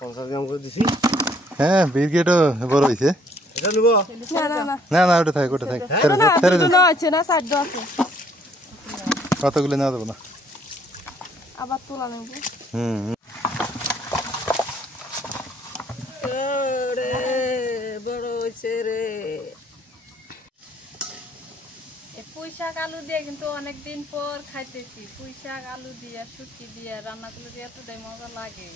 50 গ্রাম করে দিছি। হ্যাঁ ব্রিগেডও বড় হইছে। এটা নিব না না ওটা থাক ছেড়ে দে না আছে না সাইড আছে কতগুলো না দেব না আবার তোলা নেব ওরে বড় হইছে রে এই পুঁই শাক আলু দিয়ে কিন্তু অনেকদিন পর খাইতেছি পুঁই শাক আলু দিয়ে শুটকি দিয়ে রান্না করলে যে এতটাই মজা লাগে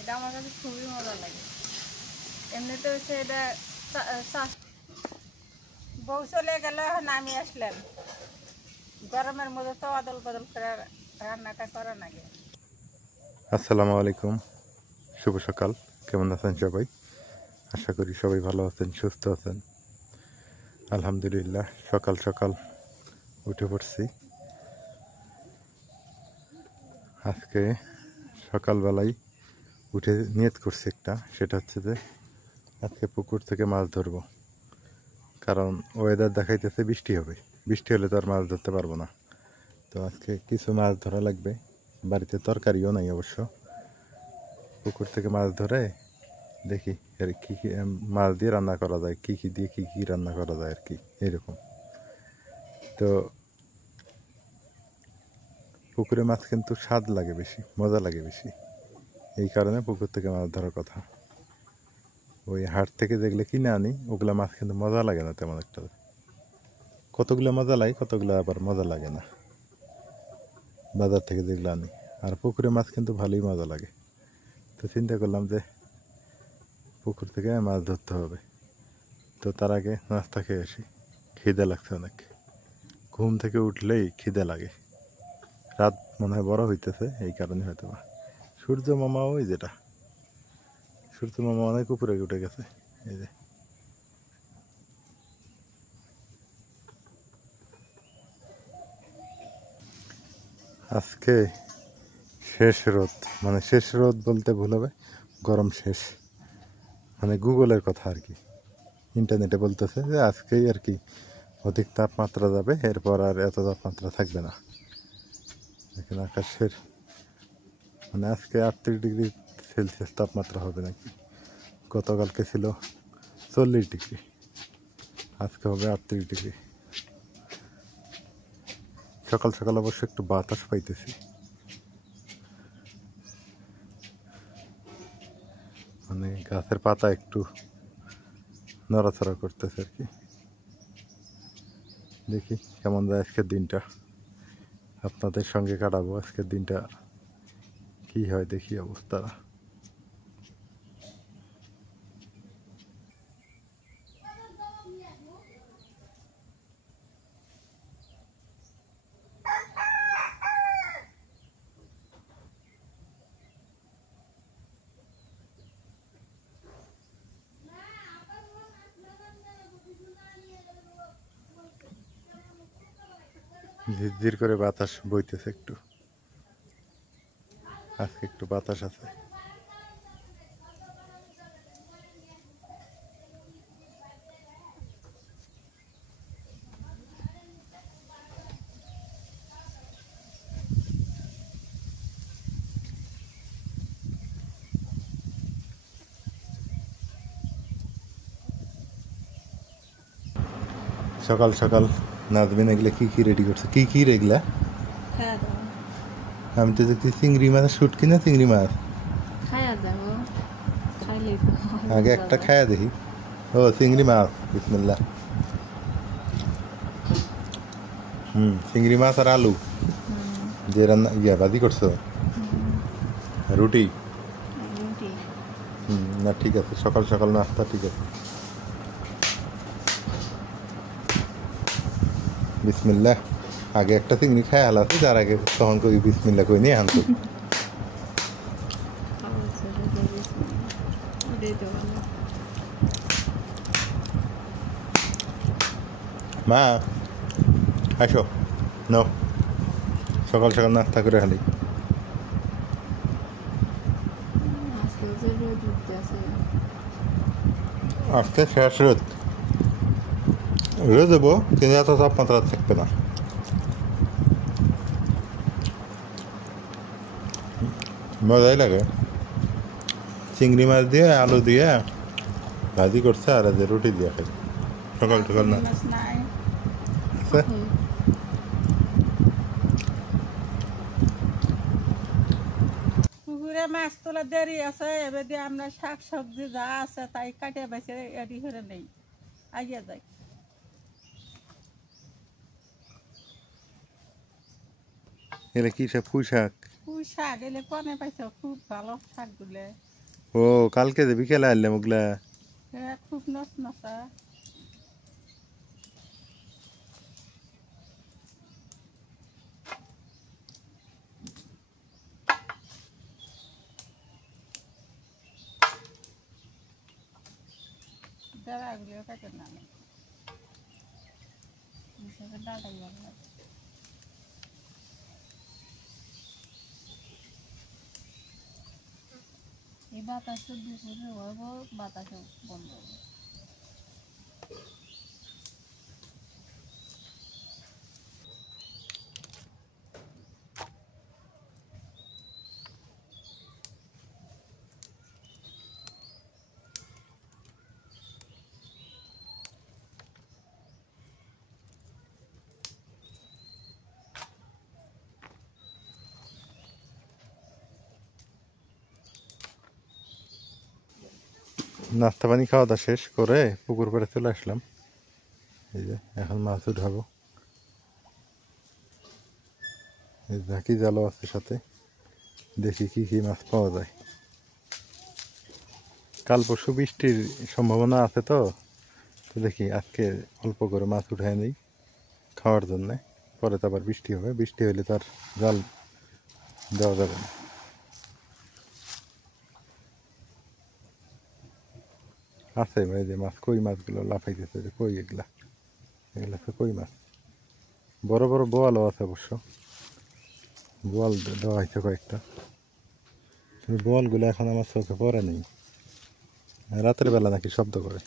এটা আমার কাছে খুবই মজা লাগে এমনিতে হচ্ছে এটা বউ চলে গেল এখন আমি আসলাম গরমের মধ্যে তো অদল বদল করে রান্নাটা করা লাগে। আসসালামু আলাইকুম, শুভ সকাল। কেমন আছেন সবাই? আশা করি সবাই ভালো আছেন, সুস্থ আছেন। আলহামদুলিল্লাহ সকাল সকাল উঠে পড়ছি। আজকে সকালবেলায় উঠে নিয়ত করছি একটা, সেটা হচ্ছে যে আজকে পুকুর থেকে মাছ ধরবো। কারণ ওয়েদার দেখাইতেছে বৃষ্টি হবে, বৃষ্টি হলে তো আর মাছ ধরতে পারবো না। তো আজকে কিছু মাছ ধরা লাগবে, বাড়িতে তরকারিও নাই অবশ্য। পুকুর থেকে মাছ ধরে দেখি আর কী কী মাছ দিয়ে রান্না করা যায়, কী কী দিয়ে কী কী রান্না করা যায় আর কি এইরকম। তো পুকুরে মাছ কিন্তু স্বাদ লাগে বেশি, মজা লাগে বেশি, এই কারণে পুকুর থেকে মাছ ধরার কথা। ওই হাট থেকে যেগুলো কিনে আনি ওগুলো মাছ কিন্তু মজা লাগে না তেমন একটা। কতগুলো মজা লাগে, কতগুলো আবার মজা লাগে না বাজার থেকে যেগুলো আনি। আর পুকুরে মাছ কিন্তু ভালোই মজা লাগে। তো চিন্তা করলাম যে পুকুর থেকে মাছ ধরতে হবে। তো তার আগে নাস্তা খেয়ে আসি, খিদে লাগছে অনেক। ঘুম থেকে উঠলেই খিদে লাগে। রাত মনে হয় বড় হইতেছে, এই কারণে হয়তো বা। সূর্য মামা ওই যেটা, সূর্য মামা অনেক উপরে উঠে গেছে। এই যে আজকে শেষ রোদ, মানে শেষ রোদ বলতে ভুল হবে, গরম শেষ, মানে গুগলের কথা আর কি। ইন্টারনেটে বলতেছে যে আজকেই আর কি অধিক তাপমাত্রা যাবে, এরপর আর এত তাপমাত্রা থাকবে না। দেখেন আকাশের, মানে আজকে 38 ডিগ্রি সেলসিয়াস তাপমাত্রা হবে নাকি। গতকালকে ছিল 40 ডিগ্রি, আজকে হবে 38 ডিগ্রি। সকাল সকাল অবশ্য একটু বাতাস পাইতেছি, মানে গাছের পাতা একটু নড়াচড়া করতেছে আর কি। দেখি কেমন যায় আজকের দিনটা, আপনাদের সঙ্গে কাটাবো আজকের দিনটা, কি হয় দেখি অবস্থা। ঝিরঝির করে বাতাস বইতেছে একটু, আজকে একটু বাতাস আছে। সকাল সকাল নাজবিন এগুলা কি কি রেডি করছে, কি কি এগুলা? আমি তো দেখছি চিংড়ি মাছ, শুটকি না চিংড়ি মাছ? আগে একটা খায়া দেখি। ও চিংড়ি মাছ, বিসমিল্লাহ। চিংড়ি মাছ আর আলু যে রান্না ভাজি করছো, রুটি? না ঠিক আছে, সকাল সকাল নাস্তা ঠিক আছে। বিসমিল্লাহ। আগে একটা চিংড়ি খায় হালাতে, তার আগে তখন কই বিসমিল্লাহ কই নিয়ে আনতো। মা আসো, নাও সকাল সকাল নাস্তা করে খালি। আজকে শেষ রোদ, রোদ দেবো কিন্তু এত তাপমাত্রা থাকবে না। মজাই লাগে। চিংড়ি মাছ দিয়ে আলু দিয়ে ভাজি করছে আর যে রুটি দিয়ে খাই সকাল সকাল না মাছ নাই আছে? পুকুরে মাছ তোলা দেরি আছে এবার দিয়ে আমরা শাক সবজি যা আছে তাই কাটে বেছে রেডি করে নেই আইয়া যাই এলে কি সব পুঁই শাক পুঁই শাক এলে কনে পাইছ খুব ভালো শাকগুলো ও কালকে যে বিকেলে আনলাম ওগুলা খুব নস নসা ডাটাগুলো কাটে না ডাটাই ভালো লাগে এই বাতাসে দুপুরে হইব বাতাসে বন্ধ হবে নাস্তা পানি খাওয়া দাওয়া শেষ করে পুকুর পাড়ে চলে আসলাম এই যে এখন মাছ উঠাবো এই ঝাঁকি জালও আছে সাথে দেখি কি কি মাছ পাওয়া যায় কাল পরশু বৃষ্টির সম্ভাবনা আছে তো তো দেখি আজকে অল্প করে মাছ উঠায় নিই খাওয়ার জন্যে পরে তো আবার বৃষ্টি হবে বৃষ্টি হলে তো আর জাল দেওয়া যাবে না আছে এই যে মাছ কই মাছগুলো লাফাইতেছে যে কই এগুলা এগুলা তো কই মাছ বড় বড় বোয়ালও আছে অবশ্য বোয়াল দেওয়া হয়েছে কয়েকটা কিন্তু বোয়ালগুলো এখন আমার চোখে পড়ে নেই রাতের বেলা নাকি শব্দ করে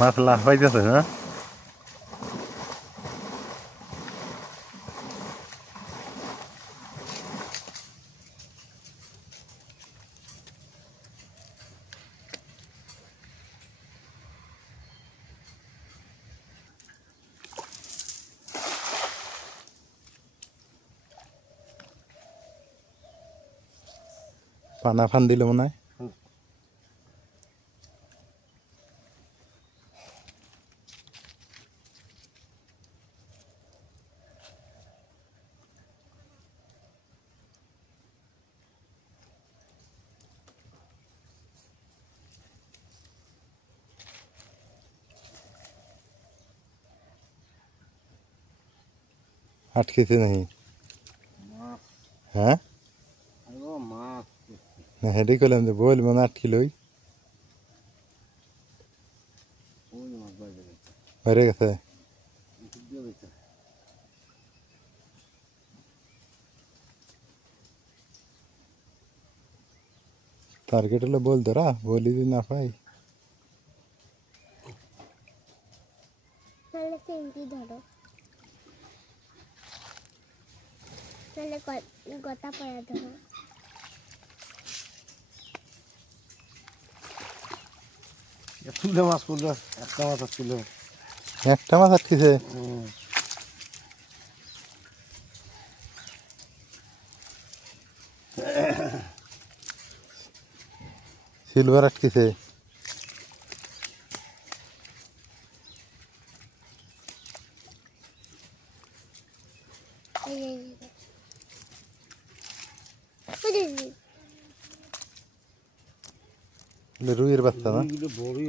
মাছ লাফাইতেছে না পানা ফান দিল মনে হয় আটকেছে নাকি হ্যাঁ না হেডে করলাম যে বল মনে আটকিলই বাইরে গেছে টার্গেট হলে বল ধরা বলি যদি না পাই তাহলে চিংড়ি ধরো তাহলে গোটা পয়া ধরো তুলে মাছ পড়লো একটা মাছ আসছিল একটা মাছ আটকেছে সিলভার আটকেছে রুইয়ের বাচ্চা না বড়ই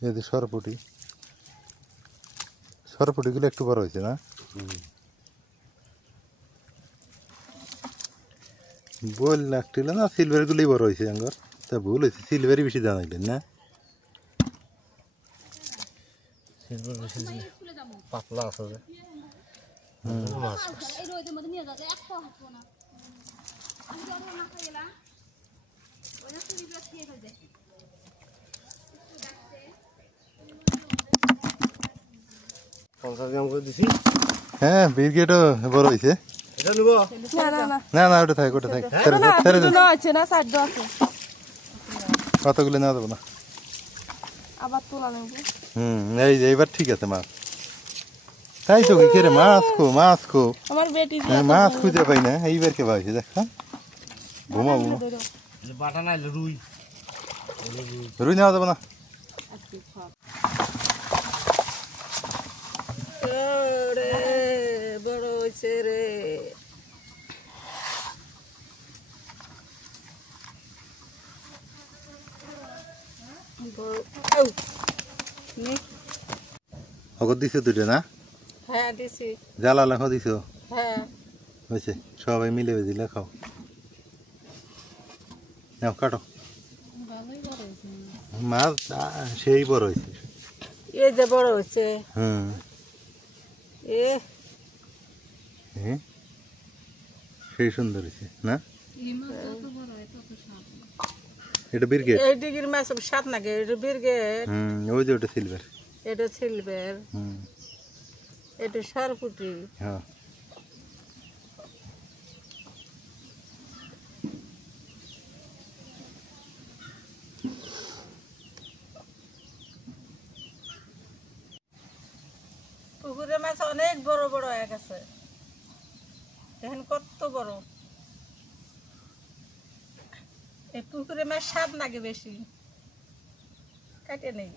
এই যে সরপুটি সরপুটিগুলো একটু বড় হয়েছে না বল লাগছিল না সিলভার গুলোই বড় হয়েছে আঙ্গর তা ভুল হয়েছে সিলভারই বেশি দাম লাগলেন না সিলভার বেশি পাতলা আছে যে মাছ পঞ্চাশ গ্রাম করে দিছি হ্যাঁ ব্রিগেডও বড় হয়েছে এটা নিব না না ওটা থাকে ওটা থাকে ছেড়ে দেন আছে না সাইড আছে কতগুলো নেওয়া যাবো না আবার তোলা নেব এই যে এবার ঠিক আছে মাছ তাই তো কি রে মাছ খো আমার বেটি মাছ খুঁজে পাই না এইবার কে পাইছে দেখ ঘুমা ঘুমা বাটা নাই রুই রুই নেওয়া যাবে না রে বড় হয়েছে রে অগর দিছো দুটো না হ্যাঁ দিছি জ্বালা লেখা দিছো হ্যাঁ হয়েছে সবাই মিলে দিলে খাও নাও কাটো মাছ সেই বড় হয়েছে এই যে বড় হয়েছে হুম এ হ্যাঁ সেই সুন্দর হয়েছে না এটা ব্রিগেড এই ডিগির মাছ সাত নাকি এটা বিরগেট ওই যে ওটা সিলভার এটা সিলভার এটা সরপুটি হ্যাঁ পুকুরের মাছ অনেক বড় বড় হয়ে গেছে দেখেন কত বড় এই পুকুরের মাছ স্বাদ নাকি বেশি কাটে নেই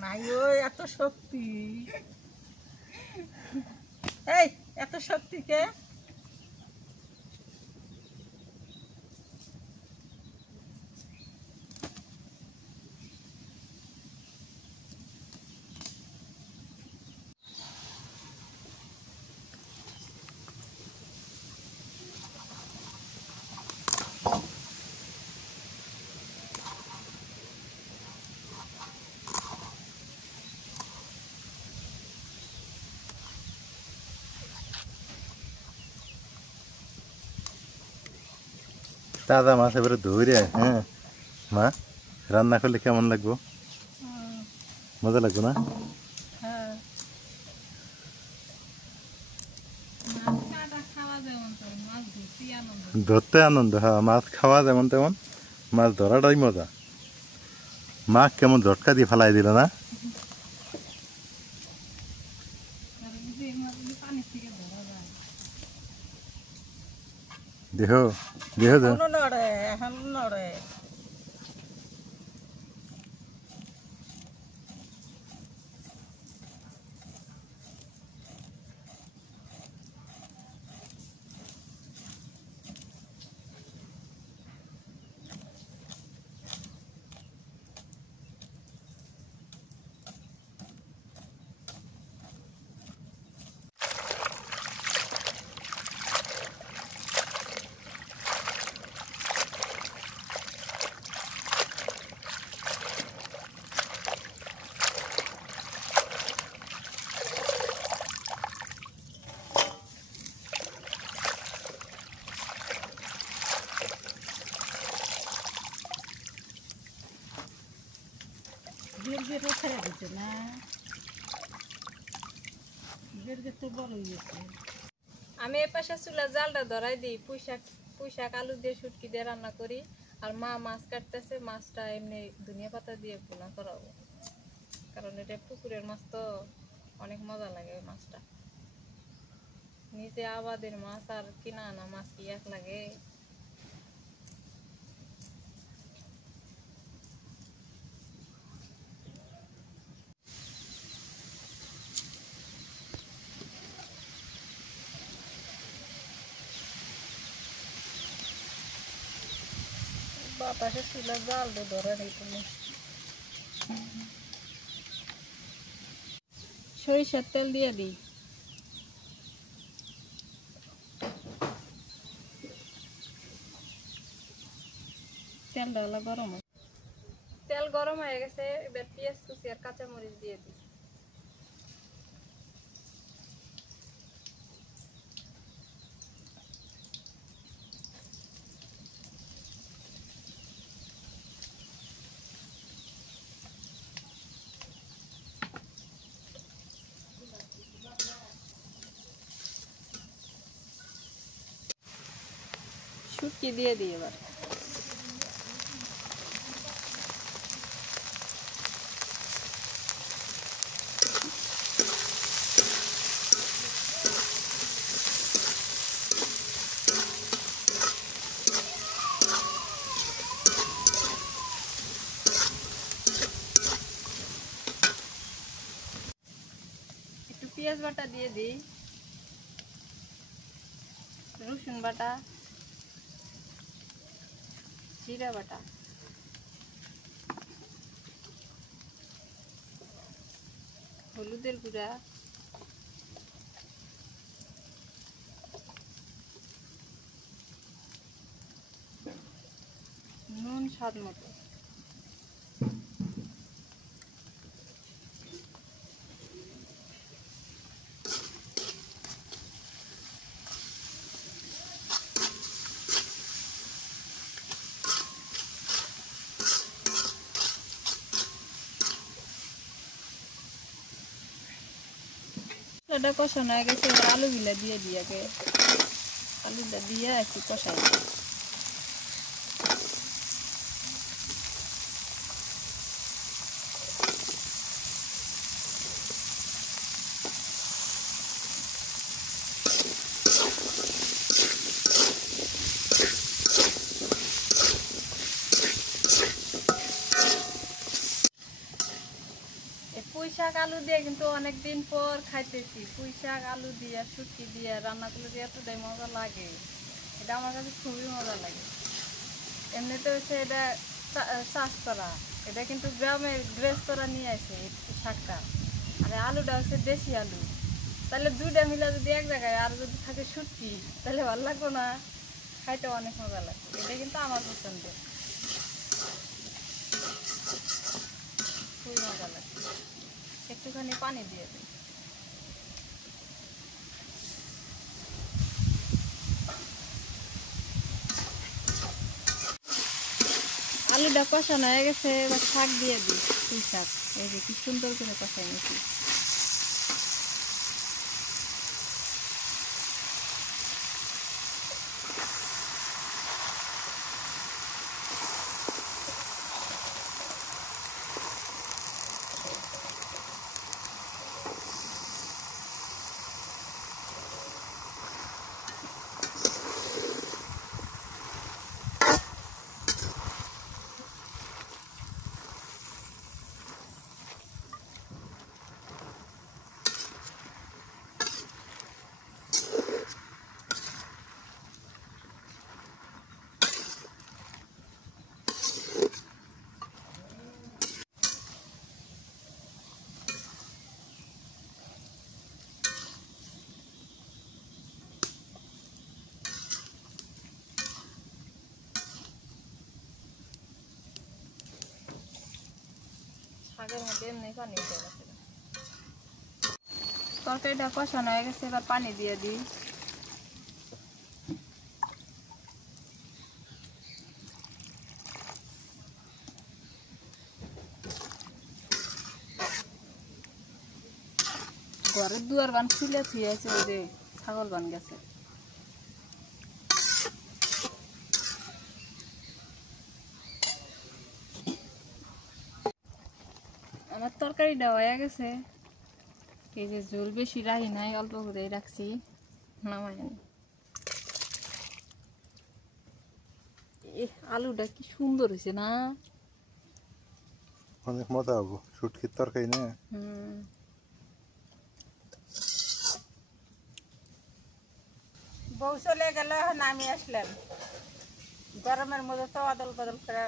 নাই ওই এত শক্তি এই এত শক্তি কে তাজা মাছ এবারে ধরে হ্যাঁ মা রান্না করলে কেমন লাগবো মজা লাগবে না হ্যাঁ ধরতে আনন্দ হ্যাঁ মাছ খাওয়া যেমন তেমন মাছ ধরাটাই মজা মাছ কেমন ঝটকা দিয়ে ফেলাই দিল না দেহ দেহ এখনো নড়ে এখন নড়ে বিরগেটও ছেড়ে দিচ্ছে না বিরগেট তো বড় হয়েছে আমি এ পাশে চুলা জালটা ধরাই দিই পুঁইশাক আলু দিয়ে শুটকি দিয়ে রান্না করি আর মা মাছ কাটতেছে মাছটা এমনি ধনিয়া পাতা দিয়ে ভুনা করাবো কারণ এটা পুকুরের মাছ তো অনেক মজা লাগে ওই মাছটা নিজে আবাদের মাছ আর কিনা আনা মাছ কি এক লাগে বাতাসে চুলা জাল দিয়ে ধরে নেই তুমি সরিষার তেল দিয়ে দিই তেলটা হলো গরম তেল গরম হয়ে গেছে এবার পেঁয়াজ কুচি আর কাঁচা মরিচ দিয়ে দিই শুটকি দিয়ে দিই এবার একটু পেঁয়াজ বাটা দিয়ে দিই রসুন বাটা জিরা বাটা হলুদের গুঁড়া নুন স্বাদ মতো এটা কষানো হয়ে গেছে এবার আলুগুলা দিয়ে দিই আগে আলুটা দিয়ে একটু কষাই পুঁই শাক আলু দিয়ে কিন্তু অনেকদিন পর খাইতেছি পুঁই শাক আলু দিয়ে শুটকি দিয়ে রান্না করলে এতটাই মজা লাগে এটা আমার কাছে খুবই মজা লাগে এমনিতে হচ্ছে এটা চাষ করা এটা কিন্তু গ্রামের গৃহস্থরা নিয়ে আসে এই শাকটা আর আলুটা হচ্ছে দেশি আলু তাহলে দুইটা মিলে যদি এক জায়গায় আর যদি থাকে শুটকি তাহলে ভালো লাগবে না খাইতে অনেক মজা লাগে এটা কিন্তু আমার পছন্দের খুবই মজা লাগে একটুখানি পানি দিয়ে দিই আলুটা কষানো হয়ে গেছে এবার শাক দিয়ে দিই পুঁই শাক এই যে কি সুন্দর করে কষাই নিয়েছি শাকের মধ্যে এমনি পানি উঠে গেছে তরকারিটা কষানো হয়ে গেছে এবার পানি দিয়ে দিই ঘরের দুয়ার বান খুলে থিয়েছে ওই যে ছাগল বান গেছে আমার তরকারিটা হয়ে গেছে এই যে ঝোল বেশি রাখি নাই অল্প করে রাখছি নামাই আনি আলুটা কি সুন্দর হয়েছে না অনেক মজা হবো শুটকির তরকারি না বউ চলে গেল এখন আমি আসলাম গরমের মধ্যে তো অদল বদল করে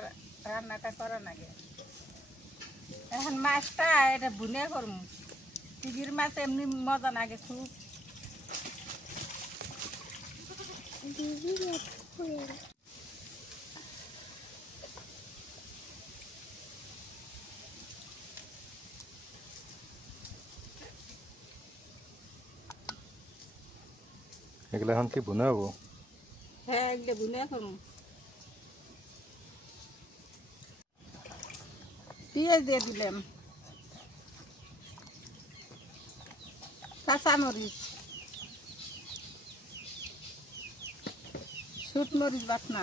রান্নাটা করা লাগে এখন মাছটা এটা বুনে করবো টিভির মাছ এমনি মজা লাগে খুব এগুলো এখন কি ভুনা হবো? হ্যাঁ এগুলো বুনে করুন। পেঁয়াজ দিয়ে দিলাম, কাঁচামরিচ, শুটমরিচ বাটনা,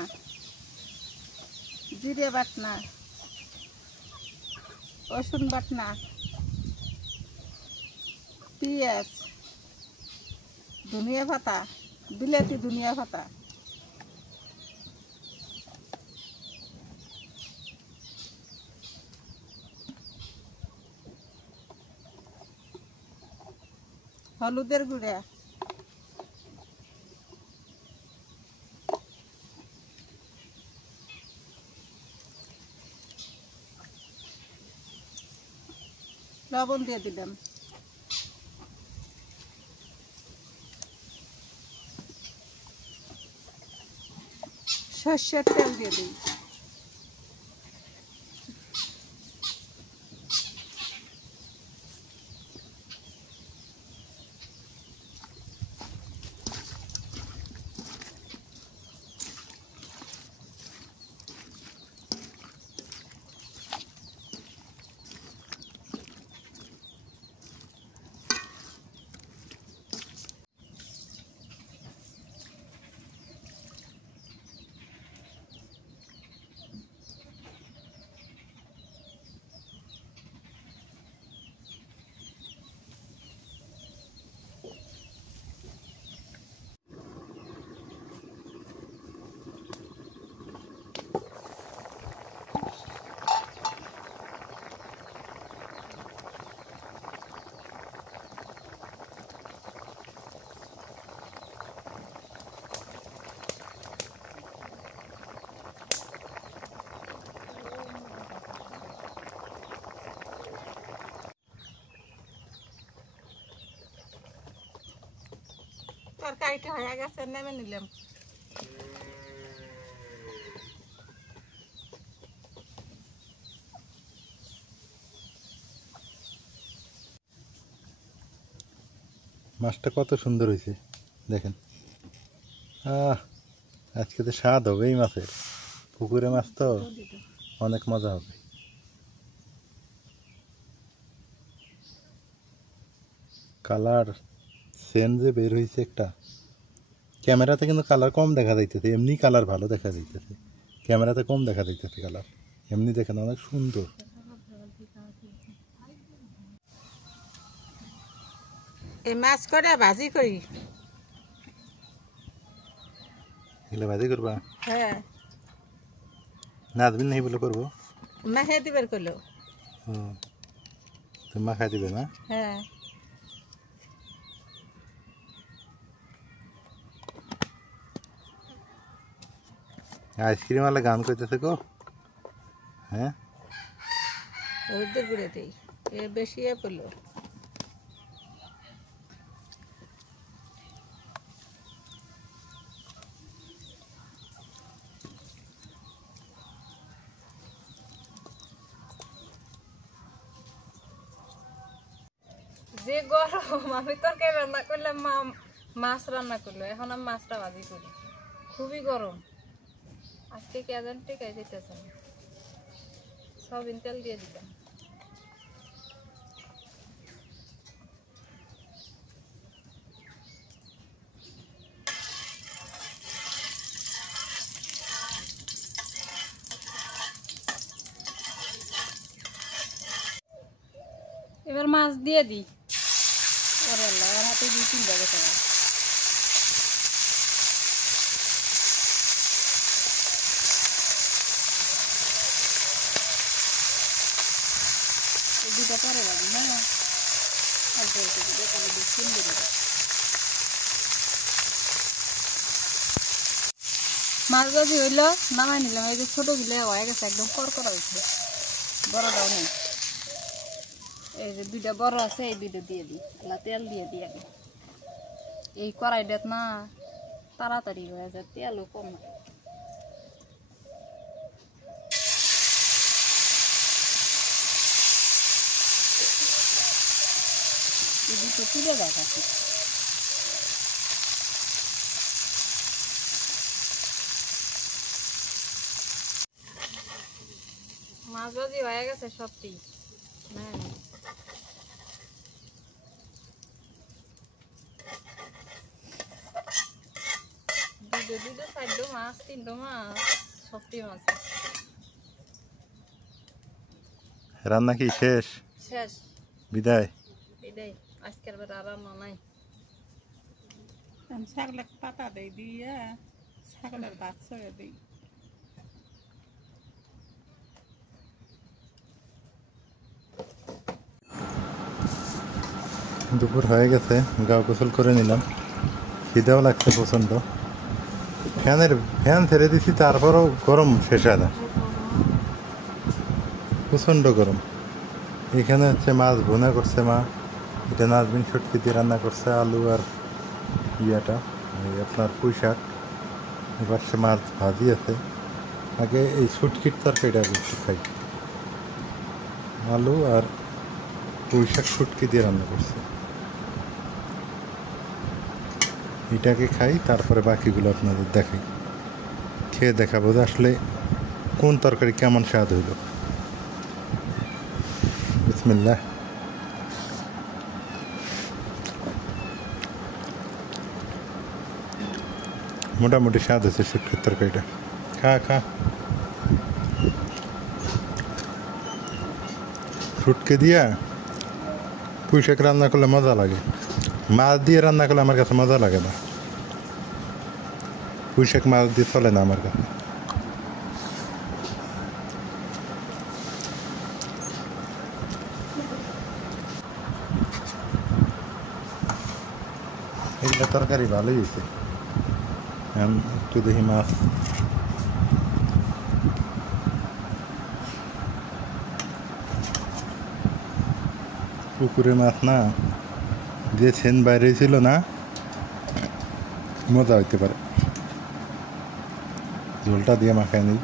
জিরে বাটনা, রসুন বাটনা, পেঁয়াজ, ধনিয়া পাতা, বিলাতি ধনিয়া পাতা, হলুদের গুঁড়া, লবণ দিয়ে দিলাম, সর্ষের তেল দিয়ে দিই, তরকারিটা হয়ে গেছে, নেমে নিলাম। মাছটা কত সুন্দর হয়েছে দেখেন। আজকে তো স্বাদ হবে এই মাছের, পুকুরে মাছ তো অনেক মজা হবে। কালার সেন যে বের হয়েছে একটা, ক্যামেরাতে কিন্তু কালার কম দেখা যাইতেছে, এমনি কালার ভালো দেখা যাইতেছে, ক্যামেরাতে কম দেখা যাইতেছে কালার, এমনি দেখেন অনেক সুন্দর। এই মাছ করে ভাজি করি। এগুলো ভাজি করবা? হ্যাঁ নাজবিন নেই বলে করবো। মাখিয়ে দিবার করলো। তুমি মাখাই দিবে না? হ্যাঁ আইসক্রিম আলা গান করতেছে গো। হ্যাঁ হলুদের গুঁড়ে দিই, এ বেশি এ পড়লো। যে গরম, আমি তরকারি রান্না করলাম, মা মাছ রান্না করলো, এখন আমি মাছটা ভাজি করি। খুবই গরম আজকে, কে জান টেকাই যেতেছে না। সয়াবিন তেল দিয়ে দিলাম। এবার মাছ দিয়ে দিই। ওরে আল্লাহ, ওর হাতে 2-3 জায়গা খাওয়া। এই দুটা পরে লাগবে না, অল্প অল্প দিলে তাহলে বেশ সুন্দর হবে। মাছ ভাজি হইলো, নামাই নিলাম। এই যে ছোটগুলো হয়ে গেছে, একদম করকরা হয়েছে, বড়টাও নেই। এই যে 2টা বড় আছে, এই 2টা দিয়ে দিই। তেল দিয়ে দিই আগে, এই কড়াইটাত না তাড়াতাড়ি হয়ে যায়, তেলও কম। এই দুটো তুলে দেখাচ্ছি। মাছ ভাজি হয়ে গেছে সবটি। হ্যাঁ দুটো চারটো মাছ, তিনটো মাছ, সবটি মাছ রান্না কি শেষ? শেষ। বিদায়। বিদায়। আজকের বেলা আর রান্না নাই। ছাগলের পাতা দেই দিয়ে ছাগলের ভাত ছড়ে দিই। দুপুর হয়ে গেছে, গা গোসল করে নিলাম, খিদেও লাগছে প্রচণ্ড। ফ্যান ছেড়ে দিছি, তারপরও গরম শেষ হয় না, প্রচণ্ড গরম। এখানে হচ্ছে মাছ ভুনা করছে মা, এটা নাজমিন শুটকি দিয়ে রান্না করছে, আলু আর ইয়াটা এই আপনার পুঁই শাক। এবার সে মাছ ভাজি আছে। আগে এই শুটকির তরকারিটা বেশি খাই, আলু আর পুঁই শাক শুটকি দিয়ে রান্না করছে, এটাকে খাই, তারপরে বাকিগুলো আপনাদের দেখাই, খেয়ে দেখাবো যে আসলে কোন তরকারি কেমন স্বাদ হইল। বিসমিল্লাহ। মোটামুটি স্বাদ হয়েছে শুটকির তরকারিটা, খা খা। শুটকি দিয়া পুঁই শাক রান্না করলে মজা লাগে, মাছ দিয়ে রান্না করলে আমার কাছে মজা লাগে না। পুঁই শাক মাছ দিয়ে চলে না আমার কাছে। এইগুলো তরকারি ভালোই হয়েছে। একটু দেখি মাছ, পুকুরে মাছ না, যে ছেন বাইরে ছিল না, মজা হইতে পারে। ঝোলটা দিয়ে মাখায় নিই।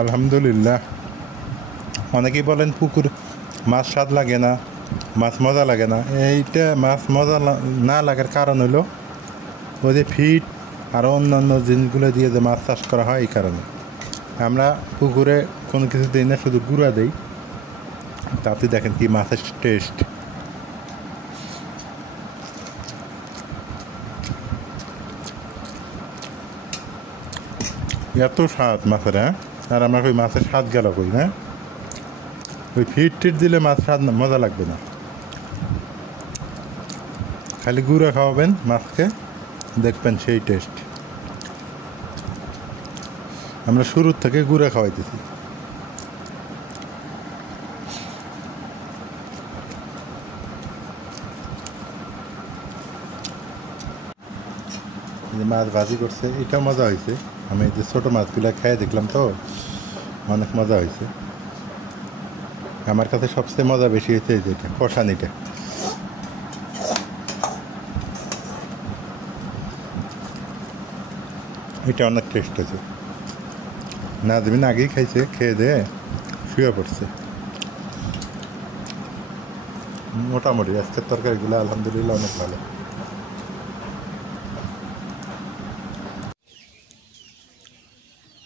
আলহামদুলিল্লাহ। অনেকেই বলেন পুকুর মাছ স্বাদ লাগে না, মাছ মজা লাগে না। এইটা মাছ মজা না লাগার কারণ হলো ওই যে ফিড আর অন্যান্য জিনিসগুলো দিয়ে যে মাছ চাষ করা হয়, এই কারণে। আমরা পুকুরে কোনো কিছু দিই না, শুধু গুঁড়া দিই, তাতে দেখেন কি মাছের টেস্ট। এত স্বাদ মাছের, হ্যাঁ। আর আমরা ওই মাছের স্বাদ গেল কই, হ্যাঁ। ওই ফিট টিট দিলে মাছ স্বাদ মজা লাগবে না, খালি গুঁড়া খাওয়াবেন মাছকে, দেখবেন সেই টেস্ট। আমরা শুরুর থেকে গুঁড়া খাওয়াইতেছি। যে মাছ ভাজি করছে, এটা মজা হয়েছে। আমি যে ছোটো মাছগুলো খেয়ে দেখলাম, তো অনেক মজা হয়েছে। আমার কাছে সবচেয়ে মজা বেশি হয়েছে এই যেটা কষানিটা, এটা অনেক টেস্ট হয়েছে। নাজমিন আগেই খাইছে, খেয়ে দিয়ে শুয়ে পড়ছে। মোটামুটি আজকের তরকারিগুলো আলহামদুলিল্লাহ অনেক ভালো।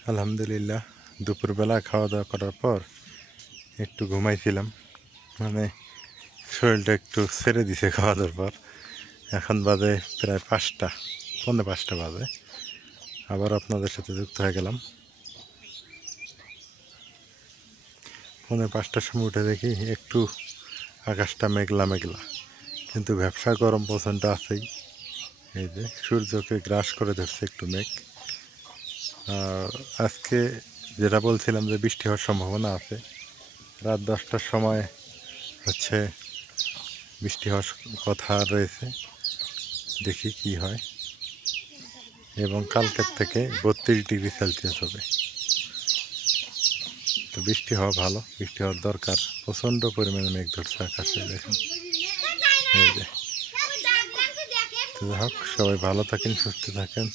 আলহামদুলিল্লাহ দুপুরবেলা খাওয়া দাওয়া করার পর একটু ঘুমাইছিলাম, মানে শরীরটা একটু ছেড়ে দিছে খাওয়া দাওয়ার পর। এখন বাজে প্রায় 5টা, পৌনে 5টা বাজে। আবার আপনাদের সাথে যুক্ত হয়ে গেলাম। পৌনে 5টার সময় উঠে দেখি একটু আকাশটা মেঘলা মেঘলা, কিন্তু ব্যবসা গরম প্রচণ্ড আছেই। এই যে সূর্যকে গ্রাস করে ধরছে একটু মেঘ। আজকে যেটা বলছিলাম যে বৃষ্টি হওয়ার সম্ভাবনা আছে, রাত 10টার সময় হচ্ছে বৃষ্টি হওয়ার কথা রয়েছে, দেখি কি হয়। এবং কালকের থেকে 32 ডিগ্রি সেলসিয়াস হবে। তো বৃষ্টি হওয়া ভালো, বৃষ্টি হওয়ার দরকার। প্রচণ্ড পরিমাণে মেঘ ধরছে আকাশে, দেখুন। এই যে তো যাই হোক, সবাই ভালো থাকেন, সুস্থ থাকেন।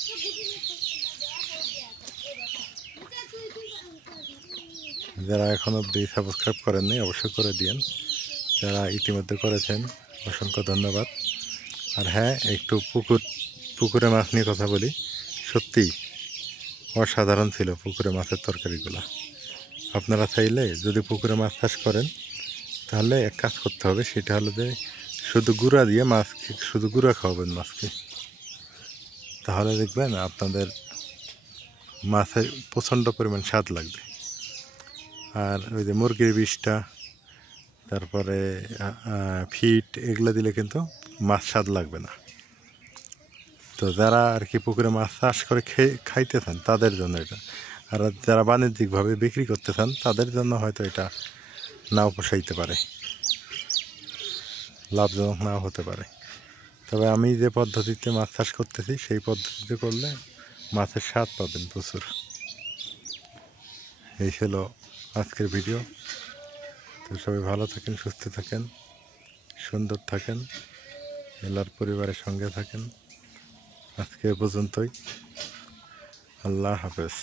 যারা এখন অবধি সাবস্ক্রাইব করেননি অবশ্যই করে দিন, যারা ইতিমধ্যে করেছেন অসংখ্য ধন্যবাদ। আর হ্যাঁ, একটু পুকুর পুকুরে মাছ নিয়ে কথা বলি, সত্যি অসাধারণ ছিল পুকুরে মাছের তরকারিগুলো। আপনারা চাইলে যদি পুকুরে মাছ চাষ করেন তাহলে এক কাজ করতে হবে, সেটা হলো যে শুধু গুঁড়া দিয়ে মাছকে শুধু গুঁড়া খাওয়াবেন মাছকে, তাহলে দেখবেন আপনাদের মাছে প্রচণ্ড পরিমাণ স্বাদ লাগবে। আর ওই যে মুরগির বিষটা, তারপরে ফিট, এগুলো দিলে কিন্তু মাছ স্বাদ লাগবে না। তো যারা আর কি পুকুরে মাছ চাষ করে খাইতে চান তাদের জন্য এটা, আর যারা বাণিজ্যিকভাবে বিক্রি করতে চান তাদের জন্য হয়তো এটা নাও পোষাইতে পারে, লাভজনক নাও হতে পারে। তবে আমি যে পদ্ধতিতে মাছ চাষ করতেছি সেই পদ্ধতিতে করলে মাছের স্বাদ পাবেন প্রচুর। এই ছিল আজকের ভিডিও। তো সবাই ভালো থাকেন, সুস্থ থাকেন, সুন্দর থাকেন, এলার পরিবারের সঙ্গে থাকেন। আজকে এ পর্যন্তই। আল্লাহ হাফেজ।